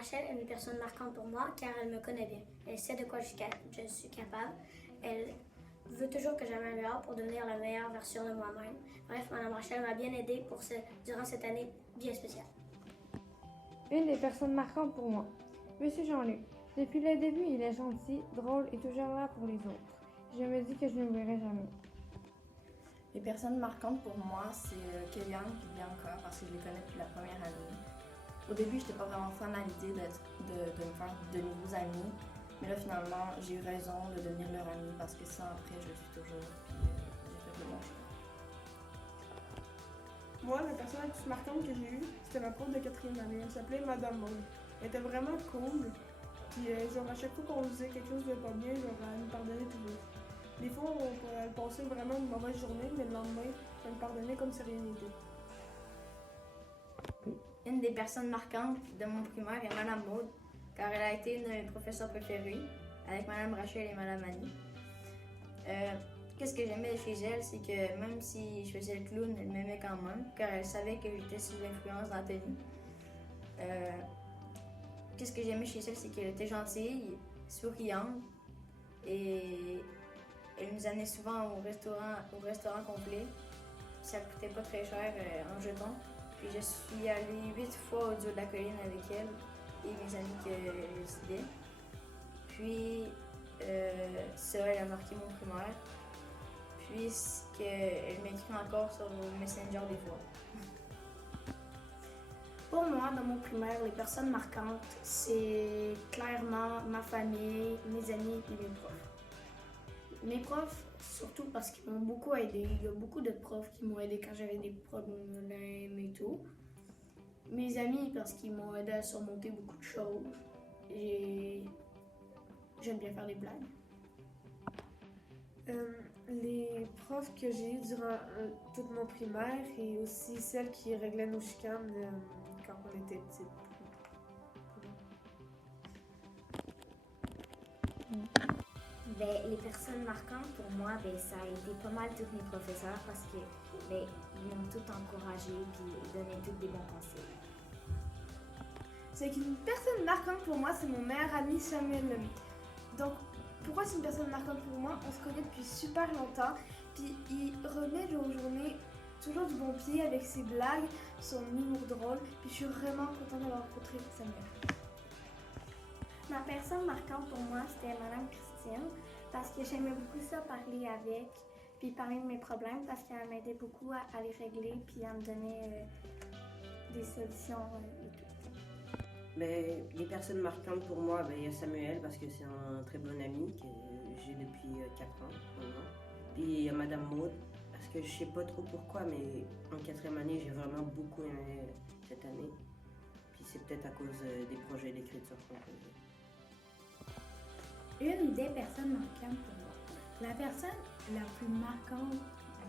Rachel est une personne marquante pour moi car elle me connaît bien. Elle sait de quoi je suis capable. Elle veut toujours que j'améliore pour devenir la meilleure version de moi-même. Bref, Mme Rachel m'a bien aidée durant cette année bien spéciale. Une des personnes marquantes pour moi, Monsieur Jean-Luc. Depuis le début, il est gentil, drôle et toujours là pour les autres. Je me dis que je ne l'oublierai jamais. Les personnes marquantes pour moi, c'est Kélian et Bianca parce que je les connais depuis la première année. Au début, je n'étais pas vraiment fan à l'idée de me faire de nouveaux amis, mais là finalement, j'ai eu raison de devenir leur amie parce que ça, après, je le suis toujours. J'ai fait le bon choix. Moi, la personne la plus marquante que j'ai eue, c'était ma prof de 4e année. Elle s'appelait Madame Maud. Elle était vraiment cool. Puis, genre, à chaque fois qu'on faisait quelque chose de pas bien, genre, elle nous pardonnait toujours. Des fois, elle passait vraiment une mauvaise journée, mais le lendemain, elle me pardonnait comme si rien n'était. Une des personnes marquantes de mon primaire est Madame Maud, car elle a été une de mes professeurs préférées, avec Madame Rachel et Madame Annie. Qu'est-ce que j'aimais chez elle, c'est que même si je faisais le clown, elle m'aimait quand même, car elle savait que j'étais sous l'influence d'Anthony. Qu'est-ce que j'aimais chez elle, c'est qu'elle était gentille, souriante, et elle nous amenait souvent au restaurant complet. Ça coûtait pas très cher en jetons. Puis je suis allée 8 fois au Dieu de la colline avec elle et mes amis que je citais. Puis ça, elle a marqué mon primaire. Puisqu'elle m'écrit encore sur Messenger des fois. Pour moi, dans mon primaire, les personnes marquantes, c'est clairement ma famille, mes amis et mes profs. Mes profs, surtout parce qu'ils m'ont beaucoup aidé. Il y a beaucoup de profs qui m'ont aidé quand j'avais des problèmes et tout. Mes amis, parce qu'ils m'ont aidé à surmonter beaucoup de choses. Et j'aime bien faire des blagues. Les profs que j'ai eues durant toute mon primaire et aussi celles qui réglaient nos chicanes quand on était petites. Les personnes marquantes pour moi, ça a été pas mal tous mes professeurs parce que ils m'ont tout encouragé et donné tous des bons conseils. C'est qu'une personne marquante pour moi, c'est mon meilleur ami Samuel Lemay. Donc, pourquoi c'est une personne marquante pour moi? On se connaît depuis super longtemps, puis il remet aux journées toujours du bon pied avec ses blagues, son humour drôle, puis je suis vraiment contente d'avoir rencontré Samuel. Ma personne marquante pour moi, c'était Madame Christine, parce que j'aimais beaucoup ça, parler avec, puis parler de mes problèmes, parce qu'elle m'aidait beaucoup à les régler, puis à me donner des solutions et tout. Les personnes marquantes pour moi, il y a Samuel, parce que c'est un très bon ami que j'ai depuis 4 ans maintenant. Puis il y a Madame Maud, parce que je sais pas trop pourquoi, mais en 4e année, j'ai vraiment beaucoup aimé cette année. Puis c'est peut-être à cause des projets d'écriture qu'on faisait. Une des personnes marquantes pour moi. La personne la plus marquante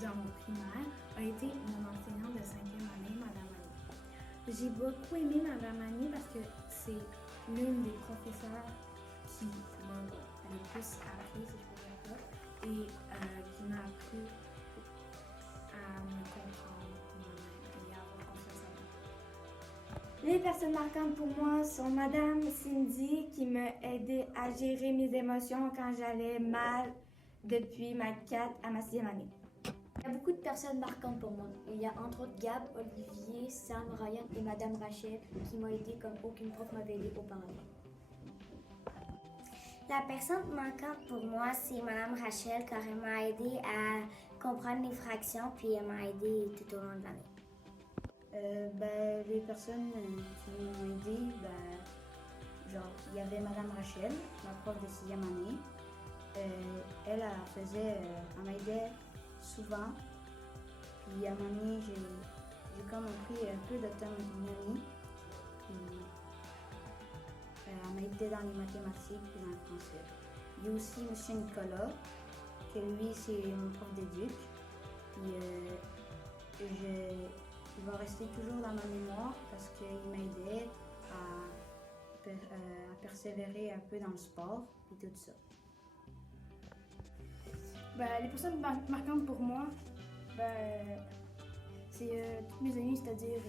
dans mon primaire a été mon enseignante de 5e année, Madame Annie. J'ai beaucoup aimé Madame Annie parce que c'est l'une des professeurs qui m'a le plus appris, si je peux dire ça, et qui m'a appris à me comprendre et à avoir confiance en moi. Les personnes marquantes pour moi sont Madame Cindy qui m'a aidé à gérer mes émotions quand j'allais mal depuis ma 4 à ma 6e année. Il y a beaucoup de personnes marquantes pour moi. Il y a entre autres Gab, Olivier, Sam, Ryan et Madame Rachel qui m'ont aidé comme aucune prof m'avait aidé auparavant. La personne marquante pour moi, c'est Madame Rachel car elle m'a aidé à comprendre les fractions puis elle m'a aidé tout au long de l'année. Les personnes qui m'ont aidé, il y avait Madame Rachel, ma prof de 6e année. Elle m'aidait souvent. Puis à un moment donné, j'ai comme pris un peu d'autonomie. Puis elle m'a aidé dans les mathématiques et dans le français. Il y a aussi M. Nicolas, que lui, c'est mon prof d'éduc. Puis il va rester toujours dans ma mémoire parce qu'il m'aidait à persévérer un peu dans le sport et tout ça. Les personnes marquantes pour moi, c'est tous mes amis, c'est-à-dire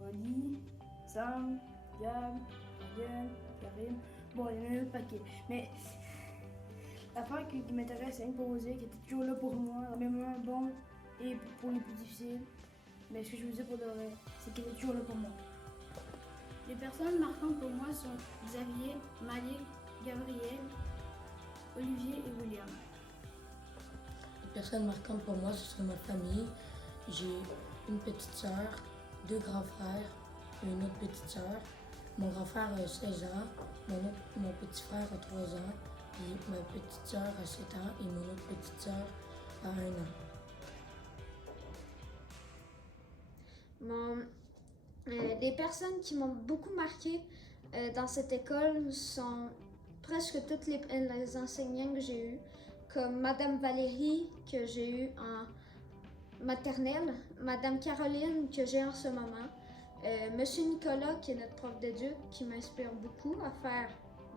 Rolly, Sam, Gab, Marielle, Karine. Bon, il y en a un autre paquet. Mais l'affaire qui m'intéresse, c'est Imposé, qui était toujours là pour moi, dans les moments bons et pour les plus difficiles. Mais ce que je veux dire pour de vrai, c'est qu'il est toujours là pour moi. Les personnes marquantes pour moi sont Xavier, Malik, Gabriel, Olivier et William. Les personnes marquantes pour moi, ce sont ma famille. J'ai une petite sœur, 2 grands frères et une autre petite sœur. Mon grand frère a 16 ans, mon petit frère a 3 ans, puis ma petite sœur a 7 ans et mon autre petite sœur a 1 an. Les personnes qui m'ont beaucoup marqué dans cette école sont presque toutes les enseignants que j'ai eus, comme Madame Valérie que j'ai eue en maternelle, Madame Caroline que j'ai en ce moment, Monsieur Nicolas qui est notre prof d'éduc qui m'inspire beaucoup à faire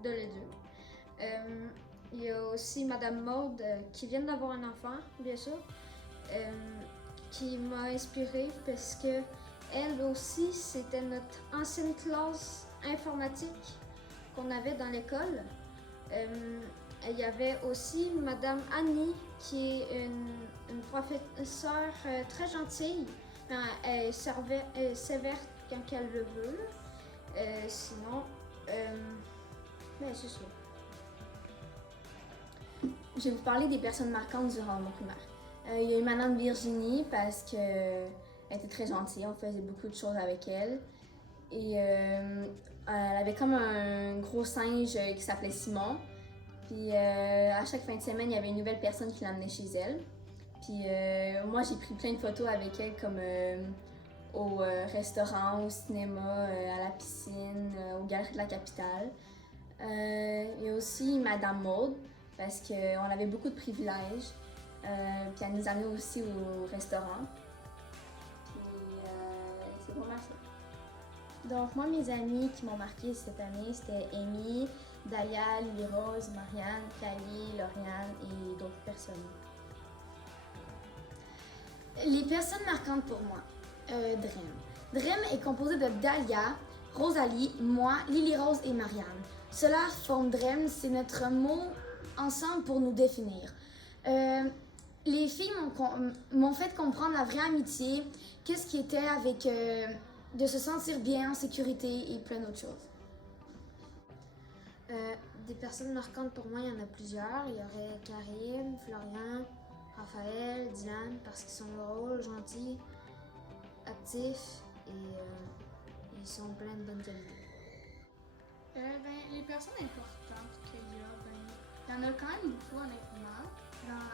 de l'éduc. Il y a aussi Madame Maude qui vient d'avoir un enfant, bien sûr, qui m'a inspirée parce que elle aussi, c'était notre ancienne classe informatique qu'on avait dans l'école. Il y avait aussi Madame Annie, qui est une professeure très gentille. Elle est sévère quand elle le veut. Sinon, c'est ça. Je vais vous parler des personnes marquantes durant mon primaire. Il y a eu Madame Virginie parce que elle était très gentille, on faisait beaucoup de choses avec elle. Et elle avait comme un gros singe qui s'appelait Simon. Puis à chaque fin de semaine, il y avait une nouvelle personne qui l'amenait chez elle. Puis moi, j'ai pris plein de photos avec elle, comme au restaurant, au cinéma, à la piscine, aux galeries de la capitale. Il y a aussi Madame Maude, parce qu'on avait beaucoup de privilèges. Puis elle nous amenait aussi au restaurant. C'est pas mal ça. Donc moi, mes amis qui m'ont marqué cette année, c'était Amy, Dahlia, Lily Rose, Marianne, Cali, Lauriane et d'autres personnes. Les personnes marquantes pour moi, Drem. Drem est composé de Dahlia, Rosalie, moi, Lily Rose et Marianne. Cela forme Drem, c'est notre mot ensemble pour nous définir. Les filles m'ont fait comprendre la vraie amitié, qu'est-ce qui était avec de se sentir bien en sécurité et plein d'autres choses. Des personnes marquantes pour moi, il y en a plusieurs. Il y aurait Karim, Florian, Raphaël, Dylan, parce qu'ils sont drôles, gentils, actifs et ils sont pleins de bonnes qualités. Les personnes importantes qu'il y en a quand même beaucoup honnêtement. Dans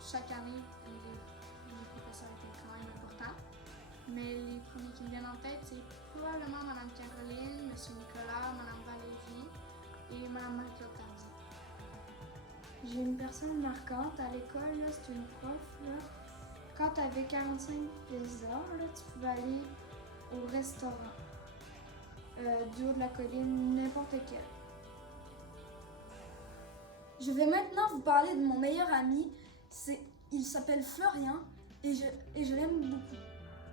chaque année, les professeurs étaient quand même importants. Mais les premiers qui me viennent en tête, c'est probablement Mme Caroline, M. Nicolas, Mme Valérie et Mme Marie-Claude Tardy. J'ai une personne marquante à l'école, c'est une prof. Là. Quand tu avais 45 heures, tu pouvais aller au restaurant du haut de la colline, n'importe quel. Je vais maintenant vous parler de mon meilleur ami. Il s'appelle Florian et je l'aime beaucoup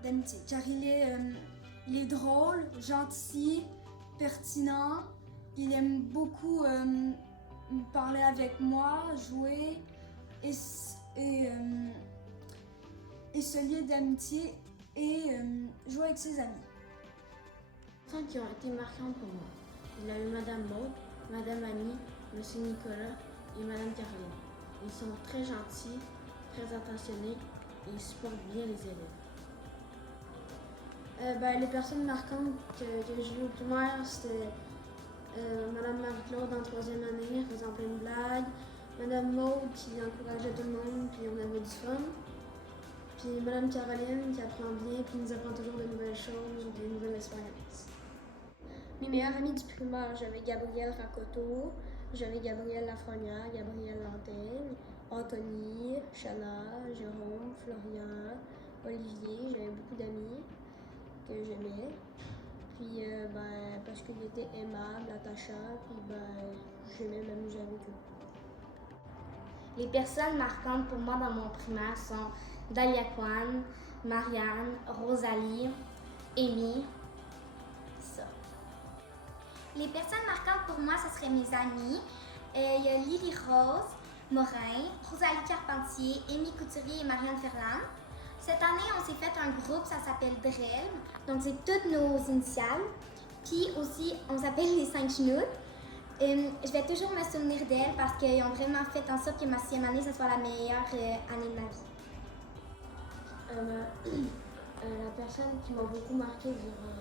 d'amitié car il est drôle, gentil, pertinent. Il aime beaucoup parler avec moi, jouer et se lier d'amitié et jouer avec ses amis. Les personnes qui ont été marquantes pour moi. Il y a eu Madame Maud, Madame Annie, Monsieur Nicolas et Madame Caroline. Ils sont très gentils, très attentionnés et ils supportent bien les élèves. Les personnes marquantes que j'ai eues au primaire, c'était Madame Marie-Claude en 3e année, elle faisait plein de blagues. Madame Maud qui encourageait tout le monde, puis on avait du fun. Puis Madame Caroline qui apprend bien, puis nous apprend toujours de nouvelles choses ou des nouvelles expériences. Mes meilleurs amis du primaire, j'avais Gabrielle Racoteau, j'avais Gabrielle Lafrenière, Gabrielle Lantaigne, Anthony, Chana, Jérôme, Florian, Olivier. J'avais beaucoup d'amis que j'aimais. Puis parce qu'ils étaient aimables, attachants, puis j'aimais m'amuser avec eux. Les personnes marquantes pour moi dans mon primaire sont Dahlia Kwan, Marianne, Rosalie, Amy. Ça. Les personnes marquantes pour moi, ce seraient mes amis. Il y a Lily Rose Morin, Rosalie Carpentier, Amy Couturier et Marianne Ferland. Cette année, on s'est fait un groupe, ça s'appelle DRELM. Donc, c'est toutes nos initiales. Puis aussi, on s'appelle les 5 chenouilles. Je vais toujours me souvenir d'elles parce qu'ils ont vraiment fait en sorte que ma 6e année, ce soit la meilleure année de ma vie. La personne qui m'a beaucoup marqué durant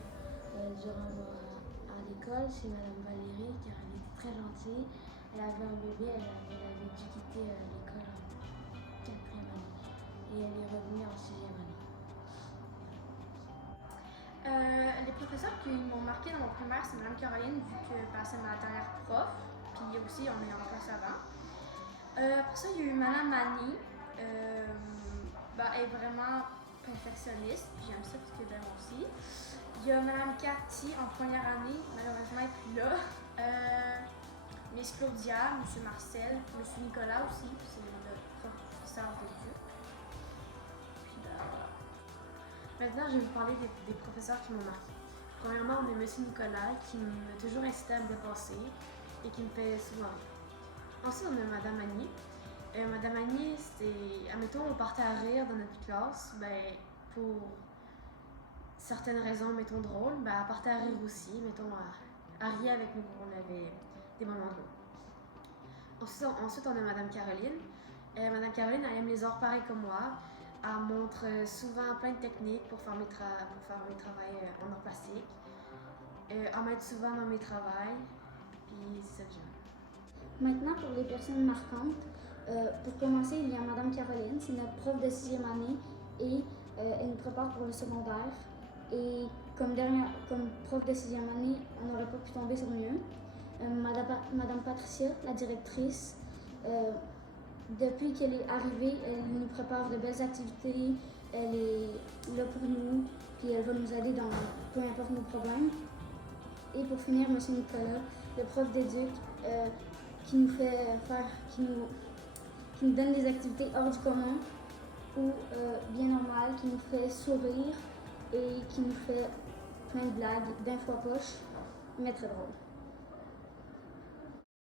à l'école, c'est Madame Valérie, car elle était très gentille. Elle avait un bébé, elle avait dû quitter l'école en 4e année. Et elle est revenue en 6e année. Les professeurs qui m'ont marqué dans mon primaire, c'est Mme Caroline, vu que c'est ma dernière prof. Puis aussi, on est en classe avant. Après ça, il y a eu Mme Mani. Elle est vraiment perfectionniste, puis j'aime ça parce que ben moi aussi. Il y a Mme Carty en première année, malheureusement elle n'est plus là. Miss Claudia, M. Marcel, M. Nicolas aussi, c'est le professeur de Dieu. Puis maintenant, je vais vous parler des professeurs qui m'ont marqué. Premièrement, on a M. Nicolas qui m'a toujours incité à me dépasser et qui me fait souvent rire. Ensuite, on a Mme Annie. Madame Annie, c'était, admettons, on partait à rire dans notre classe, pour certaines raisons, mettons, drôles, elle partait à rire aussi, mettons, à rire avec nous, on avait des moments drôles. Ensuite, on a Madame Caroline. Madame Caroline, elle aime les arts pareil comme moi. Elle montre souvent plein de techniques pour faire mes travaux en arts plastiques. Elle m'aide souvent dans mes travaux, puis c'est ça que j'aime. Maintenant, pour les personnes marquantes, pour commencer, il y a Madame Caroline, c'est notre prof de 6e année et elle nous prépare pour le secondaire. Et comme prof de 6e année, on n'aurait pas pu tomber sur mieux. Madame Patricia, la directrice, depuis qu'elle est arrivée, elle nous prépare de belles activités, elle est là pour nous, puis elle va nous aider dans peu importe nos problèmes. Et pour finir, M. Nicolas, le prof d'éduc, qui nous fait faire, qui nous donne des activités hors du commun ou bien normales, qui nous fait sourire et qui nous fait plein de blagues d'un fois poche, mais très drôle.